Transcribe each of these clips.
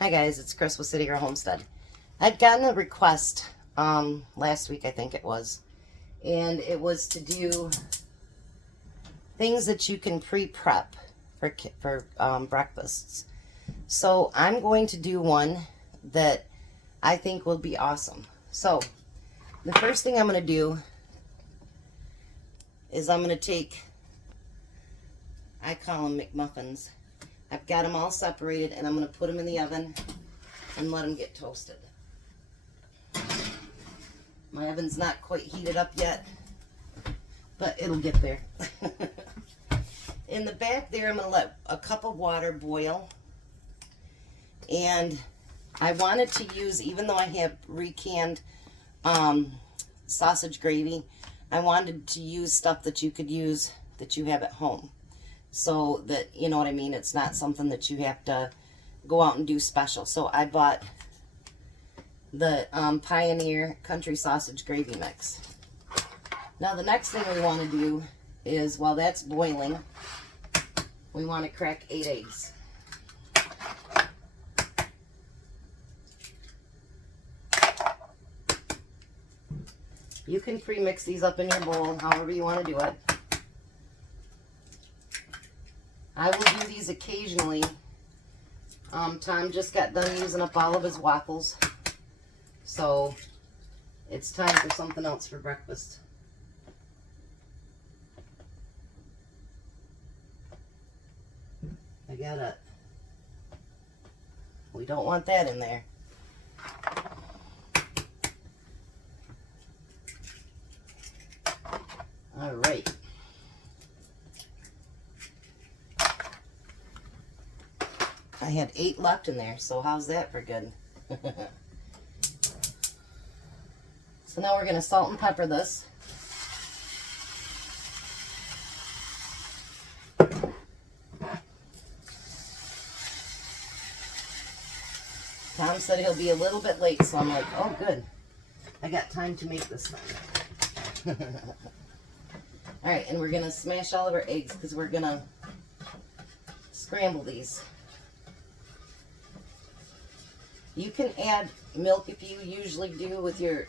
Hi guys, it's Chris with City Girl Homestead. I'd gotten a request last week, I think it was, and it was to do things that you can pre-prep for breakfasts. So I'm going to do one that I think will be awesome. So the first thing I'm going to do is I'm going to take, I call them McMuffins. I've got them all separated, and I'm going to put them in the oven and let them get toasted. My oven's not quite heated up yet, but it'll get there. In the back there, I'm going to let a cup of water boil. And I wanted to use, even though I have recanned sausage gravy, I wanted to use stuff that you could use that you have at home. So that, you know what I mean, it's not something that you have to go out and do special. So I bought the Pioneer Country Sausage Gravy Mix. Now the next thing we want to do is, while that's boiling, we want to crack 8 eggs. You can pre-mix these up in your bowl, however you want to do it. I will do these occasionally. Tom just got done using up all of his waffles, so it's time for something else for breakfast. I got it. We don't want that in there. All right. I had 8 left in there, so how's that for good? So now we're going to salt and pepper this. Tom said he'll be a little bit late, so I'm like, oh good, I got time to make this thing. All right, and we're going to smash all of our eggs because we're going to scramble these. You can add milk if you usually do with your...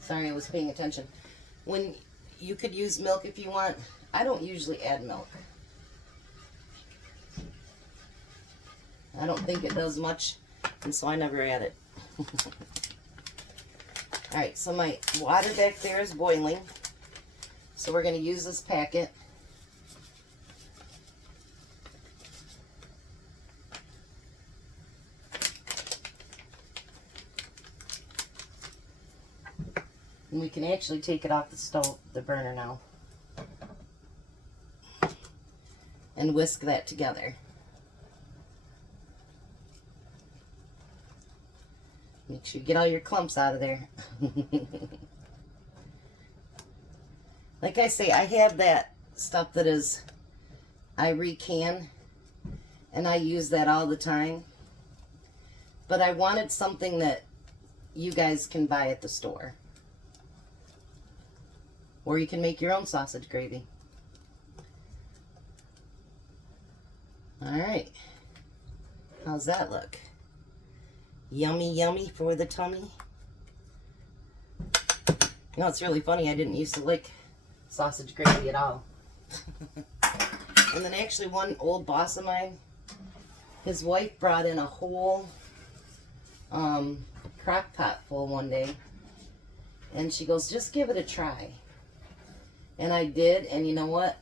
Sorry, I was paying attention. When you could use milk if you want. I don't usually add milk. I don't think it does much, and so I never add it. Alright, so my water back there is boiling. So we're going to use this packet. And we can actually take it off the stove, the burner now. And whisk that together. Make sure you get all your clumps out of there. Like I say, I have that stuff that is, I recan, and I use that all the time. But I wanted something that you guys can buy at the store. Or you can make your own sausage gravy. Alright. How's that look? Yummy, yummy for the tummy. You know, it's really funny. I didn't used to like sausage gravy at all. And then actually one old boss of mine, his wife brought in a whole crock pot full one day. And she goes, just give it a try. And I did, and you know what?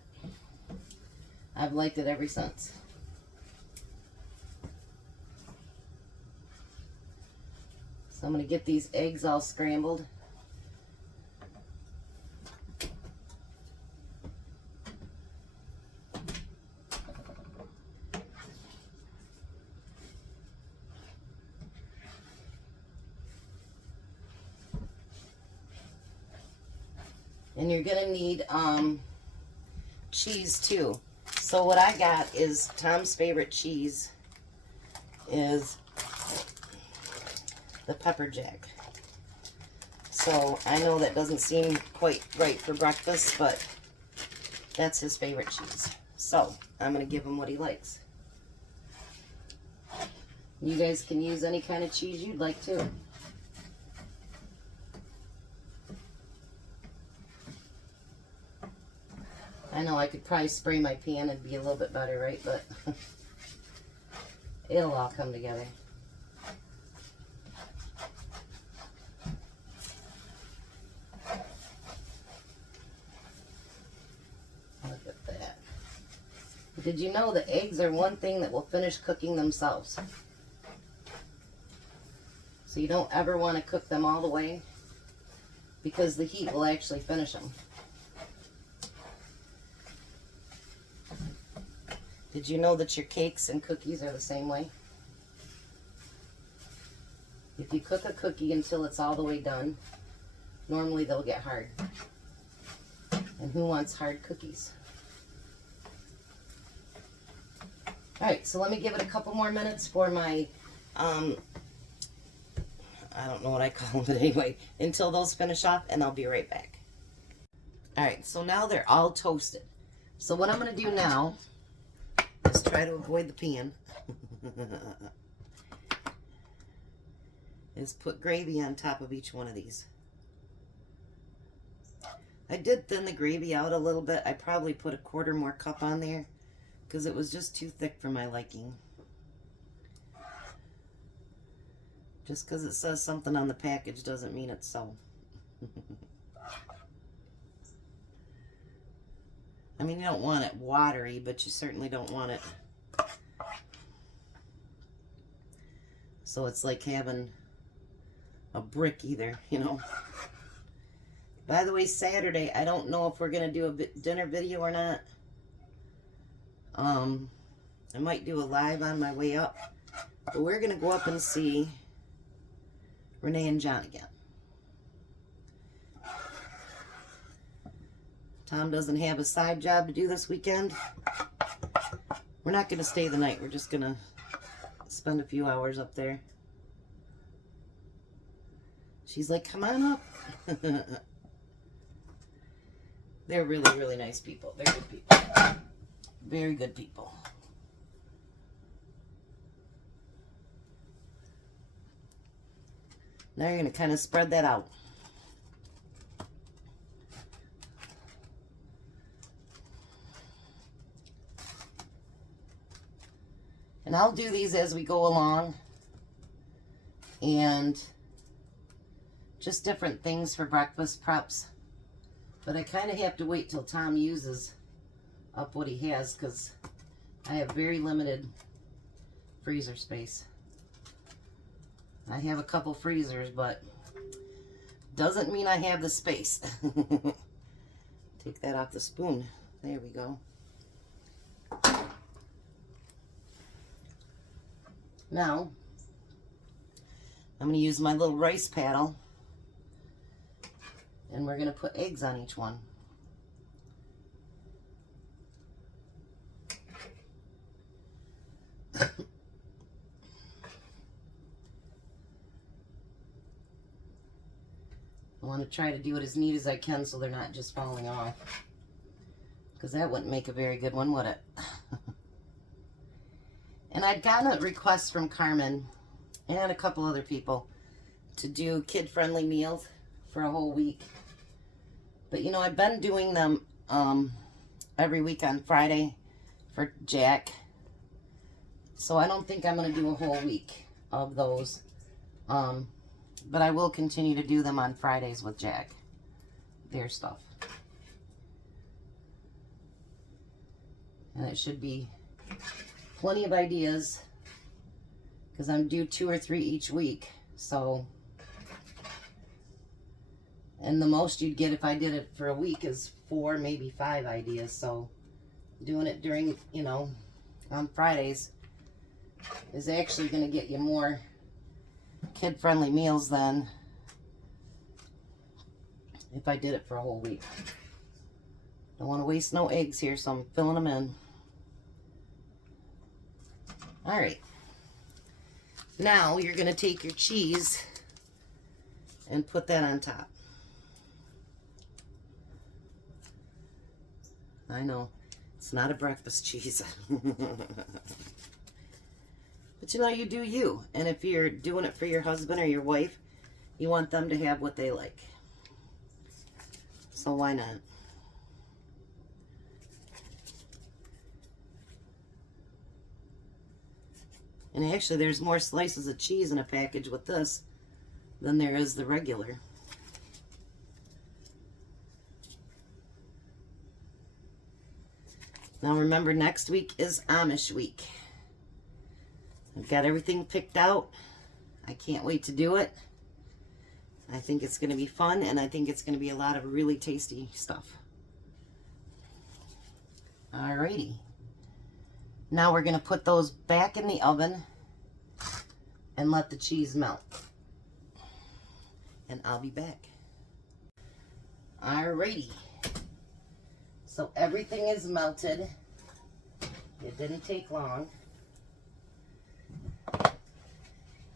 I've liked it ever since. So I'm going to get these eggs all scrambled. And you're going to need cheese too. So what I got is Tom's favorite cheese is the pepper jack. So I know that doesn't seem quite right for breakfast, but that's his favorite cheese. So I'm going to give him what he likes. You guys can use any kind of cheese you'd like to. I know I could probably spray my pan and be a little bit better, right? But it'll all come together. Look at that. Did you know the eggs are one thing that will finish cooking themselves? So you don't ever want to cook them all the way because the heat will actually finish them. Did you know that your cakes and cookies are the same way? If you cook a cookie until it's all the way done, normally they'll get hard. And who wants hard cookies? Alright, so let me give it a couple more minutes for my, I don't know what I call them, but anyway, until those finish off, and I'll be right back. Alright, so now they're all toasted. So what I'm going to do now is try to avoid the pan. Is put gravy on top of each one of these. I did thin the gravy out a little bit. I probably put a quarter more cup on there because it was just too thick for my liking. Just because it says something on the package doesn't mean it's so. I mean, you don't want it watery, but you certainly don't want it so it's like having a brick either, you know. By the way, Saturday, I don't know if we're going to do a dinner video or not. I might do a live on my way up. But we're going to go up and see Renee and John again. Tom doesn't have a side job to do this weekend. We're not going to stay the night. We're just going to spend a few hours up there. She's like, come on up. They're really, really nice people. They're good people. Very good people. Now you're going to kind of spread that out. And I'll do these as we go along. And just different things for breakfast preps. But I kind of have to wait till Tom uses up what he has because I have very limited freezer space. I have a couple freezers, but doesn't mean I have the space. Take that off the spoon. There we go. Now, I'm going to use my little rice paddle, and we're going to put eggs on each one. I want to try to do it as neat as I can so they're not just falling off. Because that wouldn't make a very good one, would it? And I'd gotten a request from Carmen and a couple other people to do kid-friendly meals for a whole week. But, you know, I've been doing them every week on Friday for Jack. So I don't think I'm going to do a whole week of those. But I will continue to do them on Fridays with Jack. Their stuff. And it should be plenty of ideas. Because I'm due 2 or 3 each week. So, and the most you'd get if I did it for a week is 4, maybe 5 ideas. So, doing it during, you know, on Fridays is actually going to get you more kid-friendly meals than if I did it for a whole week. Don't want to waste no eggs here, so I'm filling them in. Alright. Now you're going to take your cheese and put that on top. I know. It's not a breakfast cheese. But you know, you do you. And if you're doing it for your husband or your wife, you want them to have what they like. So why not? And actually, there's more slices of cheese in a package with this than there is the regular. Now remember, next week is Amish week. I've got everything picked out. I can't wait to do it. I think it's going to be fun, and I think it's going to be a lot of really tasty stuff. Alrighty. Now we're going to put those back in the oven and let the cheese melt. And I'll be back. Alrighty. So everything is melted. It didn't take long.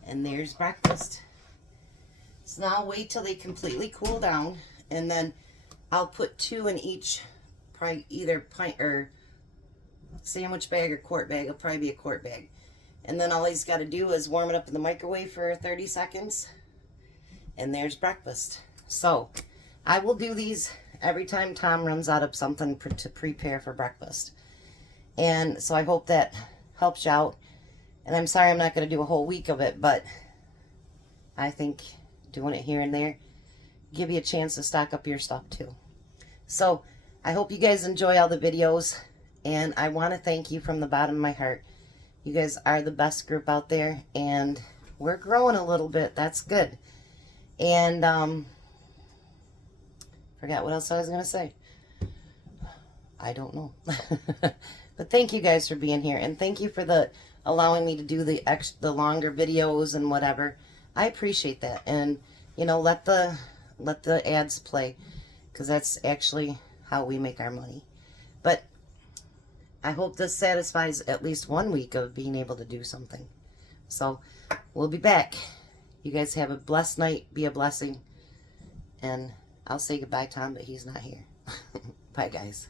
And there's breakfast. So now wait till they completely cool down, and then I'll put 2 in each, probably either pint or sandwich bag or quart bag. It'll probably be a quart bag. And then all he's got to do is warm it up in the microwave for 30 seconds. And there's breakfast. So I will do these every time Tom runs out of something to prepare for breakfast. And so I hope that helps you out. And I'm sorry I'm not going to do a whole week of it, but I think doing it here and there give you a chance to stock up your stuff too. So I hope you guys enjoy all the videos, and I want to thank you from the bottom of my heart. You guys are the best group out there, and we're growing a little bit. That's good. And forgot what else I was going to say. I don't know. But thank you guys for being here, and thank you for allowing me to do the longer videos and whatever. I appreciate that. And you know, let the ads play, because that's actually how we make our money. But I hope this satisfies at least 1 week of being able to do something. So we'll be back. You guys have a blessed night. Be a blessing. And I'll say goodbye, Tom, but he's not here. Bye, guys.